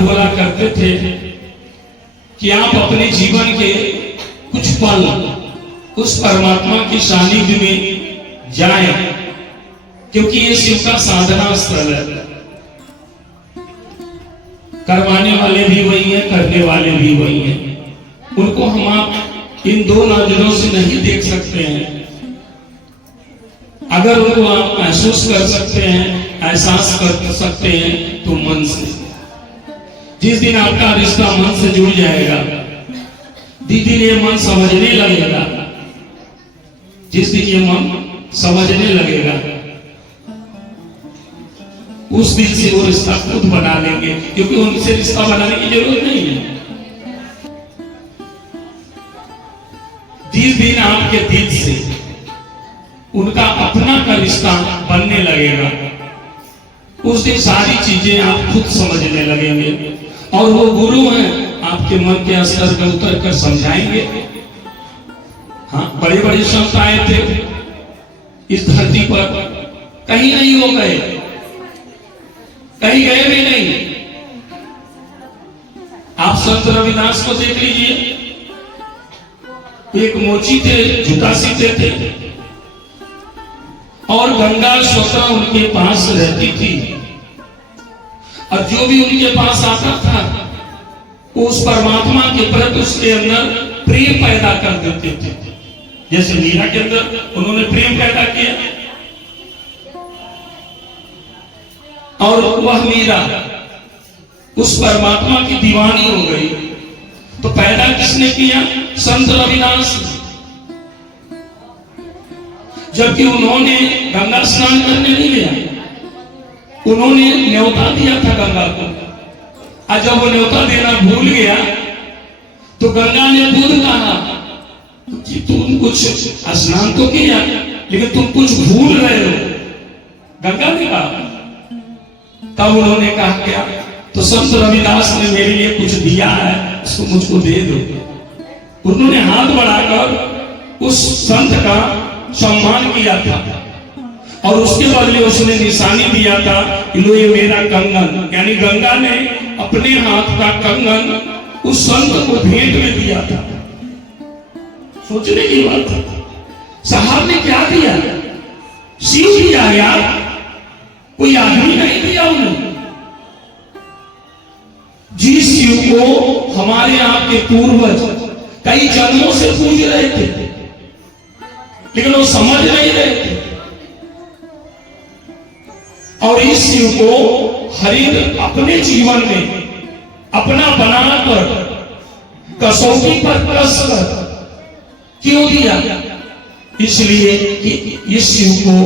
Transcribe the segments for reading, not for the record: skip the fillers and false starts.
बोला करते थे कि आप अपने जीवन के कुछ पल उस परमात्मा की सानिध्य में जाएं, क्योंकि ये शिव का साधना स्थल है। करवाने वाले भी वही है, करने वाले भी वही है। उनको हम आप इन दो नजरों से नहीं देख सकते हैं। अगर उनको आप महसूस कर सकते हैं, एहसास कर सकते हैं, तो मन से। जिस दिन आपका रिश्ता मन से जुड़ जाएगा, जिस दिन ये मन समझने लगेगा, जिस दिन ये मन समझने लगेगा, उस दिन से वो रिश्ता खुद बना लेंगे, क्योंकि उनसे रिश्ता बनाने की जरूरत नहीं है। जिस दिन आपके दिल से उनका अपना का रिश्ता बनने लगेगा, उस दिन सारी चीजें आप खुद समझने लगेंगे, और वो गुरु हैं आपके मन के स्तर पर उतर कर समझाएंगे। हाँ, बड़े बड़े संत आए थे इस धरती पर, कहीं नहीं हो गए, कहीं गए भी नहीं। आप संत रविदास को देख लीजिए, एक मोची थे, जूता सीते थे, और गंगा स्वतः उनके पास रहती थी, और जो भी उनके पास आता था उस परमात्मा के प्रति उसके अंदर प्रेम पैदा कर देते थे। जैसे मीरा के अंदर उन्होंने प्रेम पैदा किया, और वह मीरा उस परमात्मा की दीवानी हो गई। तो पैदा किसने किया? संत रविदास। जबकि उन्होंने गंगा स्नान करने नहीं गया, उन्होंने न्योता दिया था गंगा को, और जब वो न्योता देना भूल गया तो गंगा ने खुद कहा कि तुम कुछ स्नान तो किया, लेकिन तुम कुछ भूल रहे हो। गंगा ने कहा, तब उन्होंने कहा क्या? तो संत रविदास ने मेरे लिए कुछ दिया है, उसको मुझको दे दो। उन्होंने हाथ बढ़ाकर उस संत का सम्मान किया था, और उसके बदले उसने निशानी दिया था कि लो ये मेरा कंगन, यानी गंगा ने अपने हाथ का कंगन उस संत को भेंट में दिया था। सोचने की बात है, साहब ने क्या दिया? शिव दिया यार, कोई आदमी नहीं दिया उन्हें। जिस शिव को हमारे आपके पूर्वज कई जन्मों से पूज रहे थे, लेकिन वो समझ नहीं रहे थे, और इस शिव को हरिद अपने जीवन में अपना बनाकर कसौटी पर कसकर क्यों दिया? इसलिए कि इस शिव को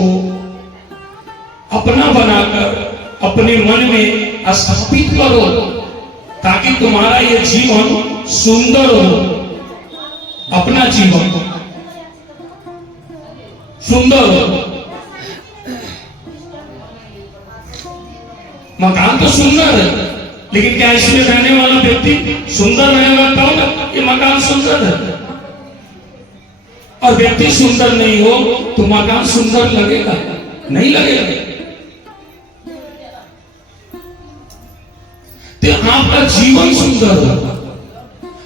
अपना बनाकर अपने मन में स्थापित करो, ताकि तुम्हारा ये जीवन सुंदर हो। अपना जीवन सुंदर हो। मकान तो सुंदर है, लेकिन क्या इसमें रहने वाला व्यक्ति सुंदर रहेगा तब ना ये मकान सुंदर है। और व्यक्ति सुंदर नहीं हो तो मकान सुंदर लगेगा नहीं लगेगा। तो आपका जीवन सुंदर हो,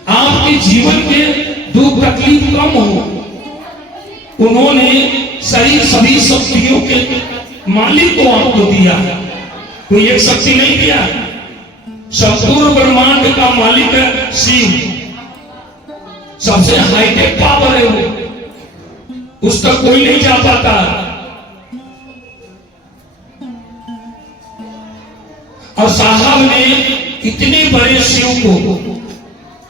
आपके जीवन के दुख तकलीफ कम हो। उन्होंने सभी शक्तियों के मालिक को आपको दिया, कोई एक शक्ति नहीं दिया। संपूर्ण ब्रह्मांड का मालिक है शिव, सबसे हाईटेक पावर है वो, उस तक कोई नहीं जा पाता। और साहब ने इतने बड़े शिव को,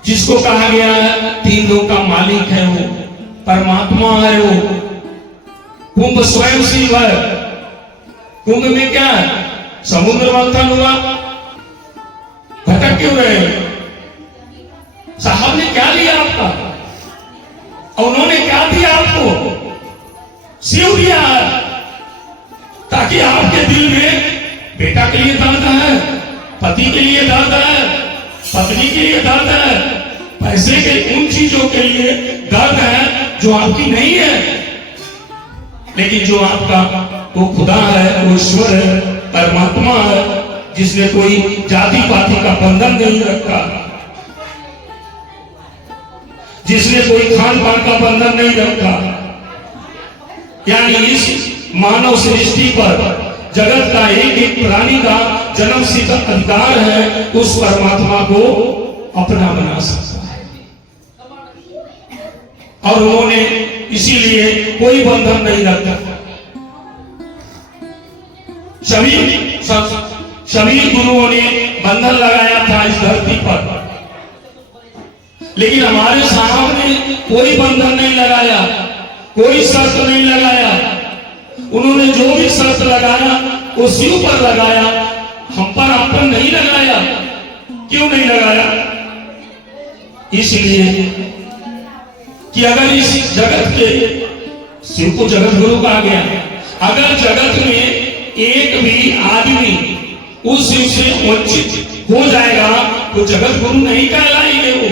जिसको कहा गया है तीन लोक का मालिक है, वो परमात्मा है, वो कुंभ स्वयं शिव है। कुंभ में क्या है? समुद्र मंथन हुआ, भटक क्यों रहे? साहब ने क्या दिया आपका? और उन्होंने क्या दिया आपको? शिव दिया, ताकि आपके दिल में बेटा के लिए दर्द है, पति के लिए दर्द है, पत्नी के लिए दर्द है, पैसे के उन चीजों के लिए दर्द है जो आपकी नहीं है, लेकिन जो आपका वो खुदा है, वो ईश्वर है, परमात्मा है, जिसने कोई जाति पाति का बंधन नहीं रखा, जिसने कोई खान पान का बंधन नहीं रखा, यानी इस मानव सृष्टि पर जगत का एक एक प्राणी का जन्म सिद्ध अधिकार है, उस परमात्मा को अपना बना सकता है। और उन्होंने इसीलिए कोई बंधन नहीं रखा। सभी गुरुओं ने बंधन लगाया था इस धरती पर, लेकिन हमारे साहब ने कोई बंधन नहीं लगाया, कोई शर्त नहीं लगाया। उन्होंने जो भी शर्त लगाया वो शिव पर लगाया, हम पर आप पर नहीं लगाया। क्यों नहीं लगाया? इसलिए कि अगर इस जगत के, शिव को जगत गुरु कहा गया, अगर जगत में एक भी आदमी उस शिव से वंचित हो जाएगा तो जगत गुरु नहीं कहलाएंगे वो।